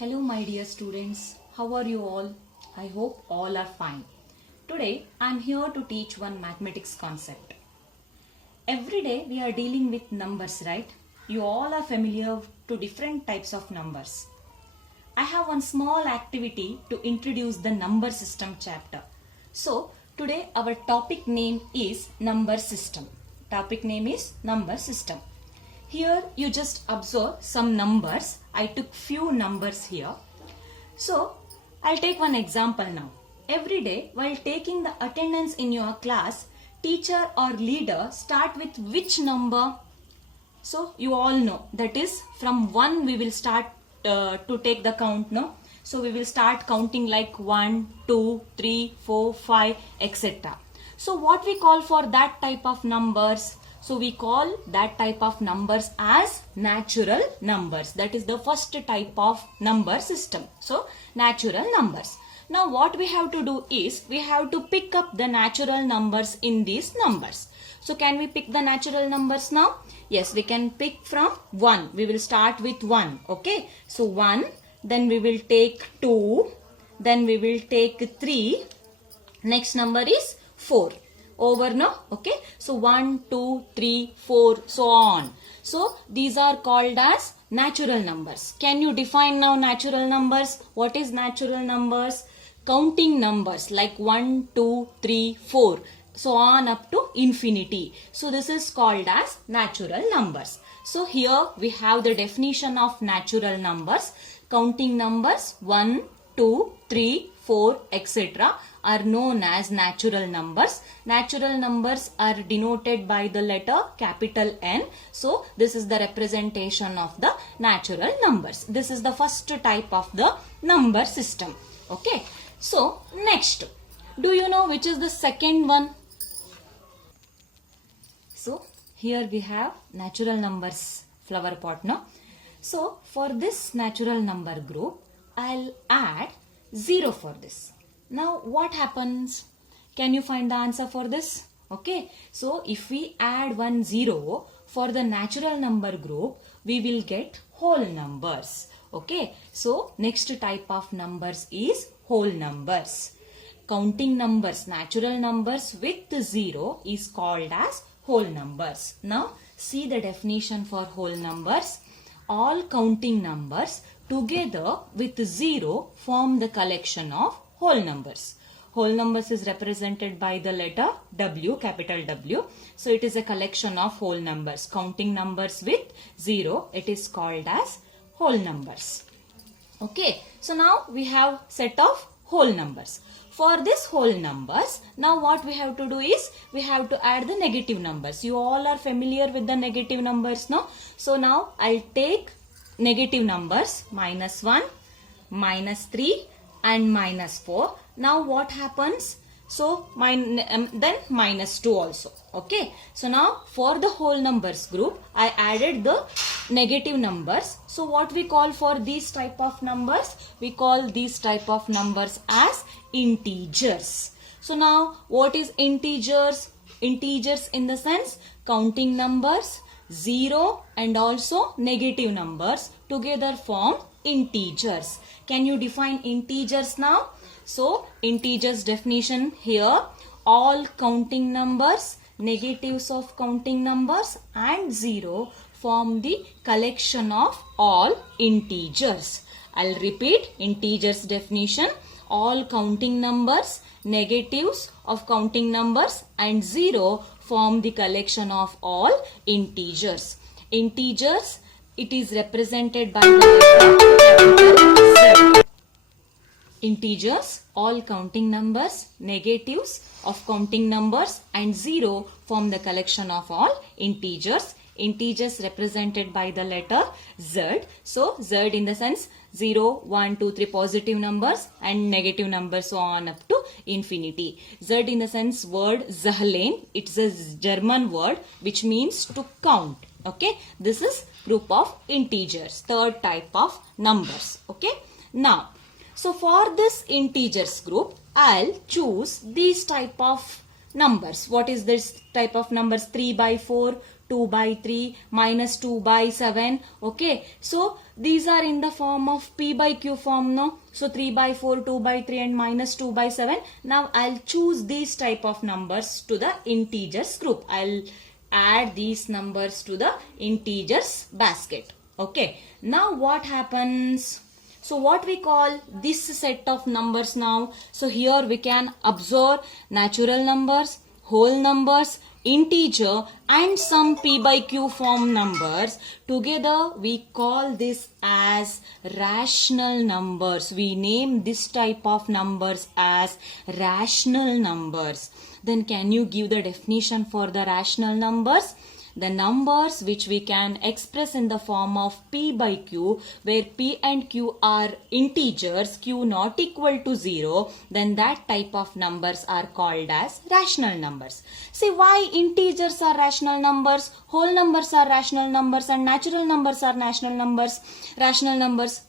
Hello my dear students, how are you all? I hope all are fine. Today I am here to teach one mathematics concept. Every day we are dealing with numbers, right? You all are familiar to different types of numbers. I have one small activity to introduce the number system chapter. So today our topic name is number system. Topic name is number system. Here you just observe some numbers. I took few numbers here. So I'll take one example now. Every day while taking the attendance in your class, teacher or leader start with which number? So you all know that is from 1 we will start to take the count, no? So we will start counting like 1, 2, 3, 4, 5, etc. So what we call for that type of numbers? So we call that type of numbers as natural numbers. That is the first type of number system. So natural numbers. Now what we have to do is we have to pick up the natural numbers in these numbers. So can we pick the natural numbers now? Yes, we can pick from 1. We will start with 1. Okay. So 1. Then we will take 2. Then we will take 3. Next number is 4. Over now, okay? So 1, 2, 3, 4, so on. So these are called as natural numbers. Can you define now natural numbers? What is natural numbers? Counting numbers like 1, 2, 3, 4, so on up to infinity. So this is called as natural numbers. So here we have the definition of natural numbers. Counting numbers 1, 2, 3, 4, etc. are known as natural numbers. Natural numbers are denoted by the letter capital N. So this is the representation of the natural numbers. This is the first type of the number system. Okay. So next, do you know which is the second one? So here we have natural numbers flower pot now. So for this natural number group, I'll add 0 for this. Now what happens? Can you find the answer for this? Okay. So if we add 1 0 for the natural number group, we will get whole numbers. Okay. So next type of numbers is whole numbers. Counting numbers, natural numbers with 0 is called as whole numbers. Now see the definition for whole numbers. All counting numbers together with 0 form the collection of whole numbers. Whole numbers is represented by the letter W, capital W. So it is a collection of whole numbers. Counting numbers with 0, it is called as whole numbers. Okay, so now we have set of whole numbers. For this whole numbers, now what we have to do is we have to add the negative numbers. You all are familiar with the negative numbers, no? So now I'll take negative numbers minus 1, minus 3 and minus 4. Now what happens? So then minus 2 also. Okay. So now for the whole numbers group, I added the negative numbers. So what we call for these type of numbers? We call these type of numbers as integers. So now what is integers? Integers in the sense counting numbers, 0 and also negative numbers together form integers. Can you define integers now? So integers definition here, all counting numbers, negatives of counting numbers and 0 form the collection of all integers. I'll repeat integers definition, all counting numbers, negatives of counting numbers and 0 form the collection of all integers. Integers, it is represented by the letter Z. Integers, all counting numbers, negatives of counting numbers and 0 form the collection of all integers. Integers represented by the letter Z. So Z in the sense 0, 1, 2, 3 positive numbers and negative numbers so on up to infinity. Z in the sense word Zahlen. It's a German word which means to count. Okay. This is group of integers. Third type of numbers. Okay. Now, so for this integers group, I'll choose these type of numbers. What is this type of numbers? 3 by 4, 2 by 3, minus 2 by 7. Okay. So these are in the form of p by q form, no? So 3 by 4, 2 by 3 and minus 2 by 7. Now I'll choose these type of numbers to the integers group. I'll add these numbers to the integers basket. Okay. Now what happens? So what we call this set of numbers now? So here we can observe natural numbers, whole numbers, integer and some p by q form numbers. Together we call this as rational numbers. We name this type of numbers as rational numbers. Then can you give the definition for the rational numbers? The numbers which we can express in the form of p by q, where p and q are integers, q not equal to 0, then that type of numbers are called as rational numbers. See why integers are rational numbers, whole numbers are rational numbers and natural numbers are rational numbers?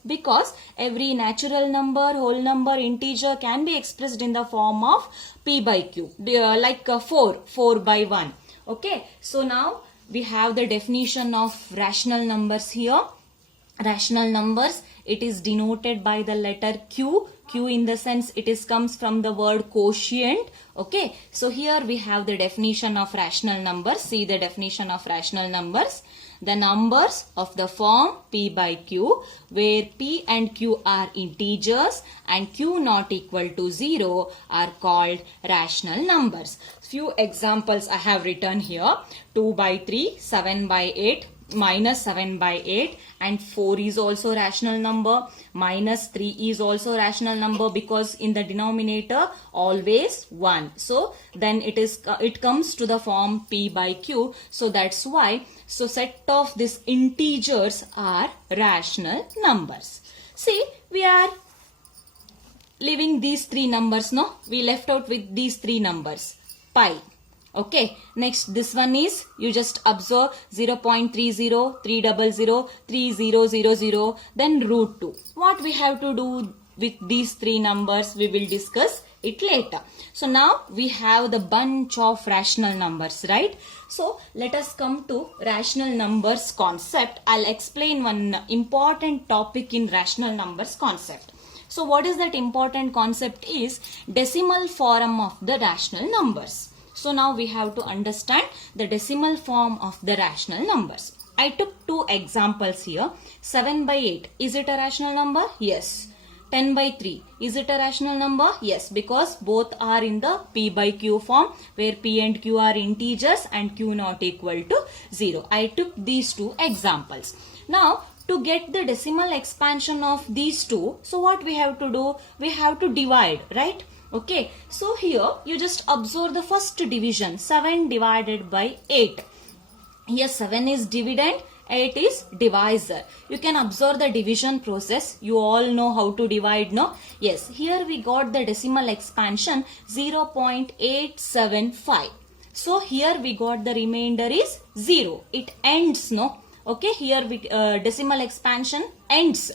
Because every natural number, whole number, integer can be expressed in the form of p by q, like 4 by 1. Okay, so now we have the definition of rational numbers here. Rational numbers, it is denoted by the letter q. Q in the sense it is comes from the word quotient. Okay, so here we have the definition of rational numbers. See the definition of rational numbers. The numbers of the form p by q, where p and q are integers and q not equal to 0, are called rational numbers. Few examples I have written here. 2 by 3, 7 by 8, minus 7 by 8, and 4 is also rational number. Minus 3 is also rational number because in the denominator always 1. So then it comes to the form p by q. So that's why, so set of these integers are rational numbers. See, we are leaving these three numbers, no? We left out with these three numbers. Pi. Okay, next this one is, you just observe 0.30, 300, 3000, then root 2. What we have to do with these three numbers, we will discuss it later. So now we have the bunch of rational numbers, right? So let us come to rational numbers concept. I'll explain one important topic in rational numbers concept. So what is that important concept is decimal form of the rational numbers. So now we have to understand the decimal form of the rational numbers. I took two examples here. 7 by 8. Is it a rational number? Yes. 10 by 3. Is it a rational number? Yes, because both are in the p by q form, where p and q are integers and q not equal to 0. I took these two examples. Now, to get the decimal expansion of these two, so what we have to do? We have to divide, right? Okay, so here you just observe the first division, 7 divided by 8. Here 7 is dividend, 8 is divisor. You can observe the division process. You all know how to divide, no? Yes, here we got the decimal expansion 0.875. So here we got the remainder is 0. It ends, no? Okay, here we decimal expansion ends.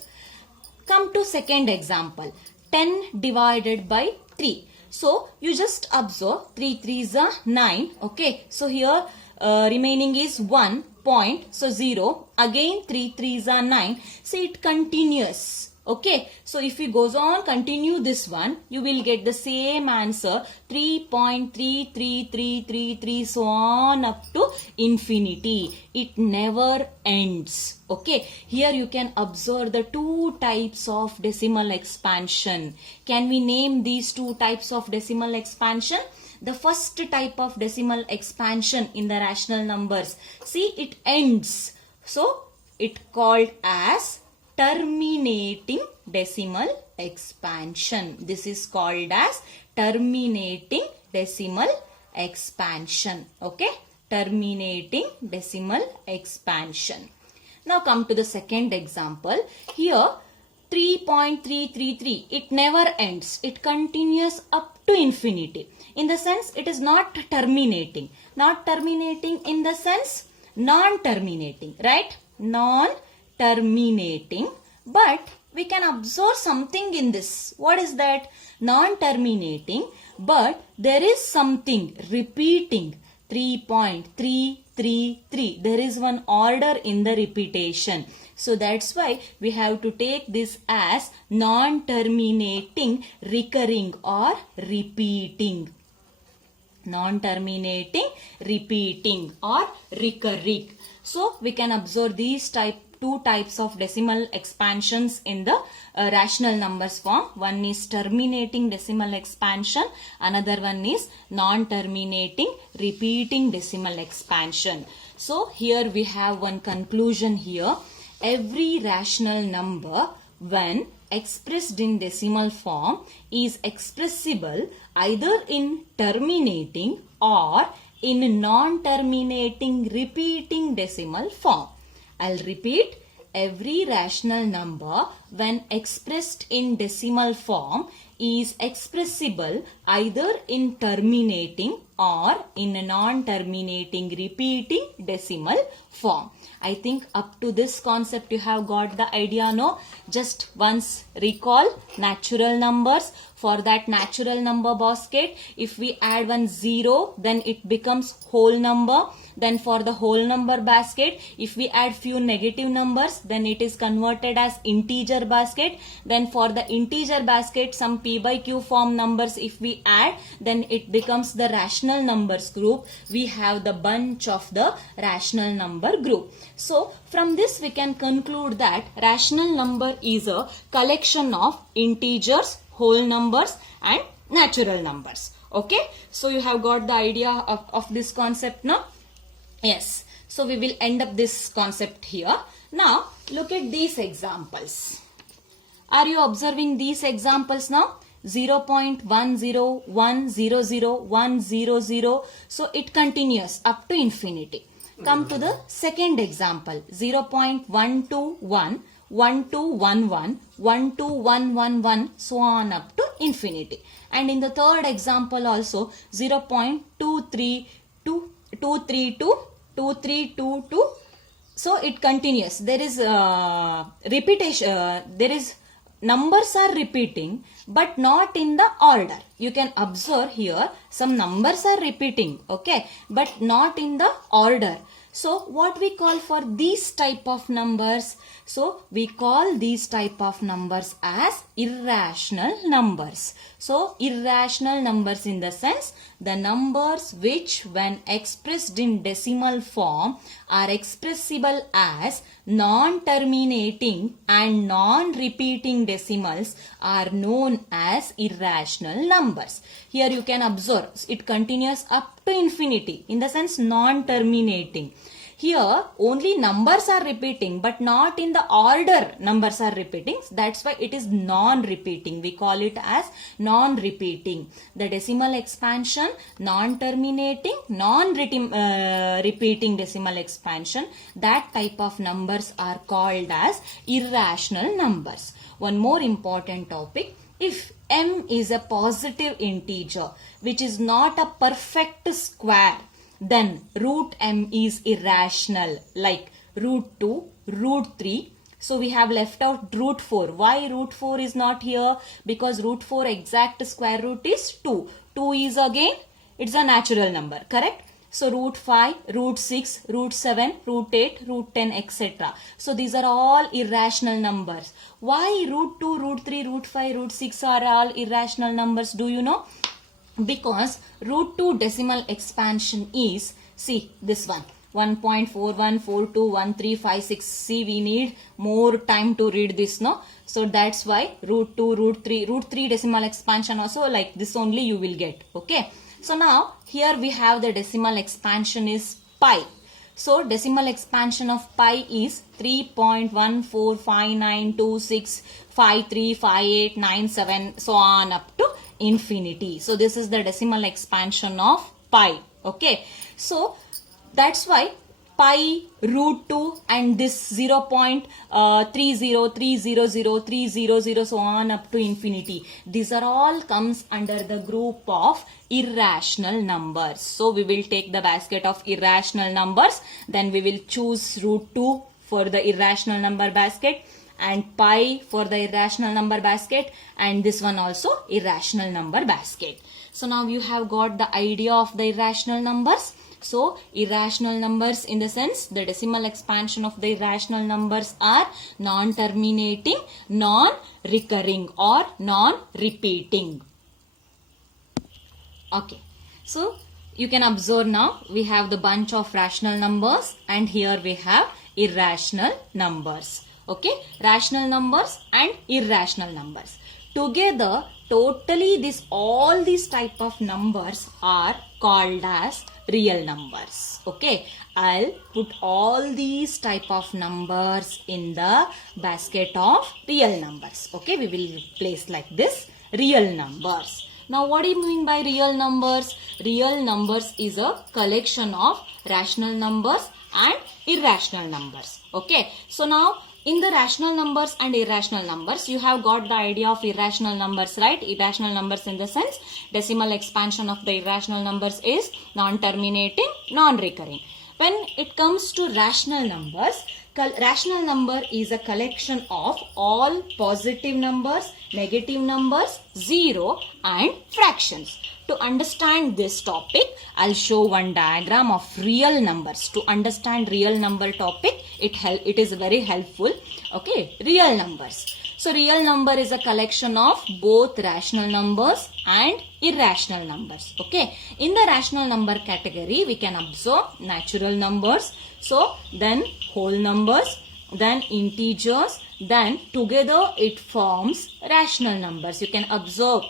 Come to second example, 10 divided by 3. So you just observe 3 3s are 9. Okay, so here remaining is 1 point, so 0. Again 3 3s are 9. So it continues. Okay, so if it goes on, continue this one, you will get the same answer, 3.33333, so on up to infinity. It never ends. Okay, here you can observe the two types of decimal expansion. Can we name these two types of decimal expansion? The first type of decimal expansion in the rational numbers, see, it ends. So it called as terminating decimal expansion. This is called as terminating decimal expansion. Okay, terminating decimal expansion. Now come to the second example. Here 3.333, it never ends. It continues up to infinity. In the sense, it is not terminating. Not terminating in the sense non-terminating, right? Non-terminating. But we can observe something in this. What is that? Non-terminating, but there is something repeating. 3.333. There is one order in the repetition. So that's why we have to take this as non-terminating, recurring or repeating. Non-terminating, repeating or recurring. So we can observe these two types of decimal expansions in the rational numbers form. One is terminating decimal expansion, another one is non-terminating, repeating decimal expansion. So here we have one conclusion here. Every rational number when expressed in decimal form is expressible either in terminating or in non-terminating repeating decimal form. I'll repeat, every rational number when expressed in decimal form is expressible either in terminating or in a non-terminating repeating decimal form. I think up to this concept you have got the idea, no? Just once recall natural numbers. For that natural number basket, if we add one 0, then it becomes whole number. Then for the whole number basket, if we add few negative numbers, then it is converted as integer basket. Then for the integer basket, some p by q form numbers if we add, then it becomes the rational numbers group. We have the bunch of the rational number group. So from this we can conclude that rational number is a collection of integers, whole numbers and natural numbers. Okay, so you have got the idea of this concept now. Yes, so we will end up this concept here. Now look at these examples. Are you observing these examples now? 0.10100 So it continues up to infinity. Come to the second example, 0.121 1211 12111, so on up to infinity. And in the third example also 0.232 2322, so it continues. There is repetition, there is numbers are repeating but not in the order. You can observe here some numbers are repeating, okay, but not in the order. So what we call for these type of numbers? So we call these type of numbers as irrational numbers. So irrational numbers in the sense the numbers which when expressed in decimal form are expressible as non-terminating and non-repeating decimals are known as irrational numbers. Here you can observe it continues up to infinity in the sense non-terminating. Here only numbers are repeating but not in the order numbers are repeating. That's why it is non-repeating. We call it as non-repeating. The decimal expansion, non-terminating, non-repeating decimal expansion, that type of numbers are called as irrational numbers. One more important topic. If m is a positive integer which is not a perfect square, then root m is irrational, like root 2, root 3. So we have left out root 4. Why root 4 is not here? Because root 4 exact square root is 2. 2 is again, it's a natural number, correct? So root 5, root 6, root 7, root 8, root 10, etc. So these are all irrational numbers. Why root 2, root 3, root 5, root 6 are all irrational numbers? Do you know? Because root 2 decimal expansion is, see this one, 1.41421356. See, we need more time to read this, no? So that's why root 2, root 3 decimal expansion also like this only you will get, okay? So now here we have the decimal expansion is pi. So decimal expansion of pi is 3.145926535897, so on up to infinity. So this is the decimal expansion of pi, okay? So that's why pi, root 2 and this 0.303003000 so on up to infinity. These are all comes under the group of irrational numbers. So we will take the basket of irrational numbers. Then we will choose root 2 for the irrational number basket and pi for the irrational number basket and this one also irrational number basket. So now you have got the idea of the irrational numbers. So irrational numbers, in the sense the decimal expansion of the irrational numbers are non-terminating, non-recurring or non-repeating. Okay, so you can observe now we have the bunch of rational numbers and here we have irrational numbers. Okay, rational numbers and irrational numbers. Together, totally all these type of numbers are called as real numbers. Okay, I'll put all these type of numbers in the basket of real numbers. Okay, we will place like this, real numbers. Now what do you mean by real numbers? Real numbers is a collection of rational numbers and irrational numbers. Okay, so now in the rational numbers and irrational numbers, you have got the idea of irrational numbers, right? Irrational numbers in the sense decimal expansion of the irrational numbers is non-terminating, non-recurring. When it comes to rational numbers, rational number is a collection of all positive numbers, negative numbers, zero and fractions. To understand this topic, I'll show one diagram of real numbers. To understand real number topic, it is very helpful. Okay, real numbers. So real number is a collection of both rational numbers and irrational numbers. Okay, in the rational number category, we can observe natural numbers. So then whole numbers, then integers, then together it forms rational numbers. You can observe,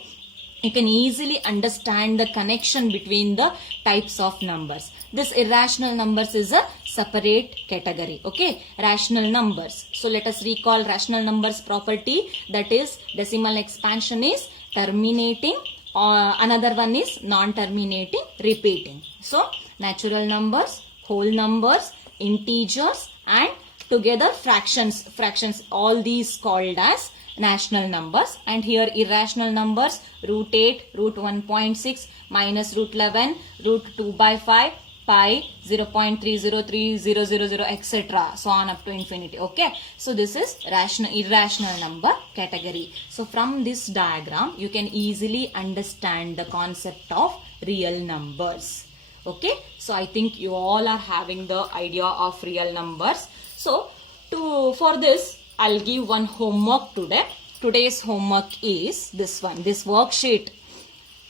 you can easily understand the connection between the types of numbers. This irrational numbers is a separate category. Okay, rational numbers. So let us recall rational numbers property, that is decimal expansion is terminating, another one is non-terminating, repeating. So natural numbers, whole numbers, integers and together fractions, all these called as rational numbers. And here irrational numbers, root 8, root 1.6, minus root 11, root 2 by 5, pi, 0.303000, etc. so on up to infinity. Okay, so this is irrational number category. So from this diagram you can easily understand the concept of real numbers. Okay, so I think you all are having the idea of real numbers. So for this I'll give one homework today. Today's homework is this one, this worksheet.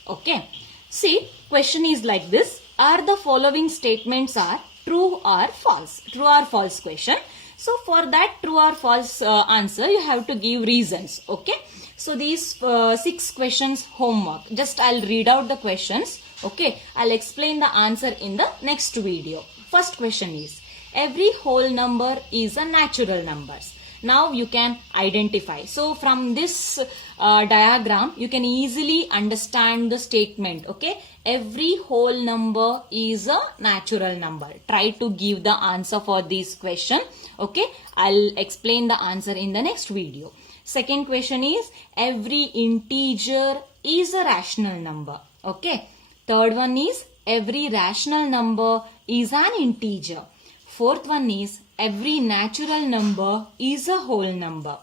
Okay, see, question is like this: are the following statements are true or false? True or false question. So for that true or false answer, you have to give reasons. Okay, so these 6 questions homework. Just I'll read out the questions. Okay, I'll explain the answer in the next video. First question is, every whole number is a natural numbers. Now you can identify. So from this diagram, you can easily understand the statement. Okay, every whole number is a natural number. Try to give the answer for this question. Okay, I'll explain the answer in the next video. Second question is, every integer is a rational number. Okay. Third one is, every rational number is an integer. Fourth one is, every natural number is a whole number.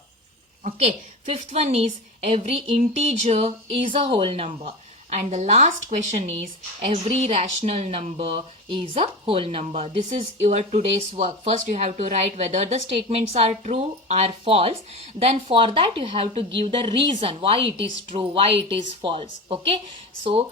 Okay. Fifth one is, every integer is a whole number. And the last question is, every rational number is a whole number. This is your today's work. First you have to write whether the statements are true or false. Then for that you have to give the reason why it is true, why it is false. Okay. So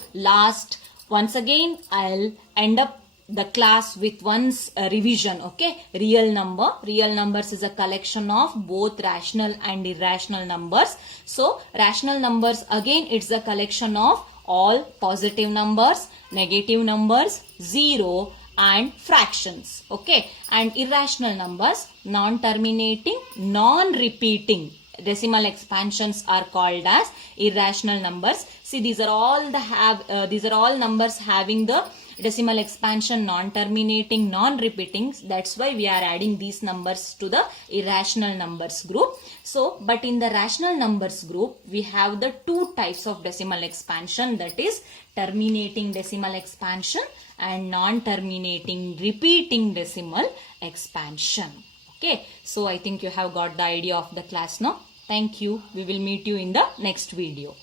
once again I'll end up the class with one's revision. Okay, real numbers is a collection of both rational and irrational numbers. So rational numbers, again, it's a collection of all positive numbers, negative numbers, zero and fractions. Okay, and irrational numbers, non-terminating, non-repeating. Decimal expansions are called as irrational numbers. See, these are all numbers having the decimal expansion non-terminating, non-repeating. That's why we are adding these numbers to the irrational numbers group. So, but in the rational numbers group, we have the 2 types of decimal expansion, that is terminating decimal expansion and non-terminating repeating decimal expansion. Okay, so I think you have got the idea of the class now. Thank you. We will meet you in the next video.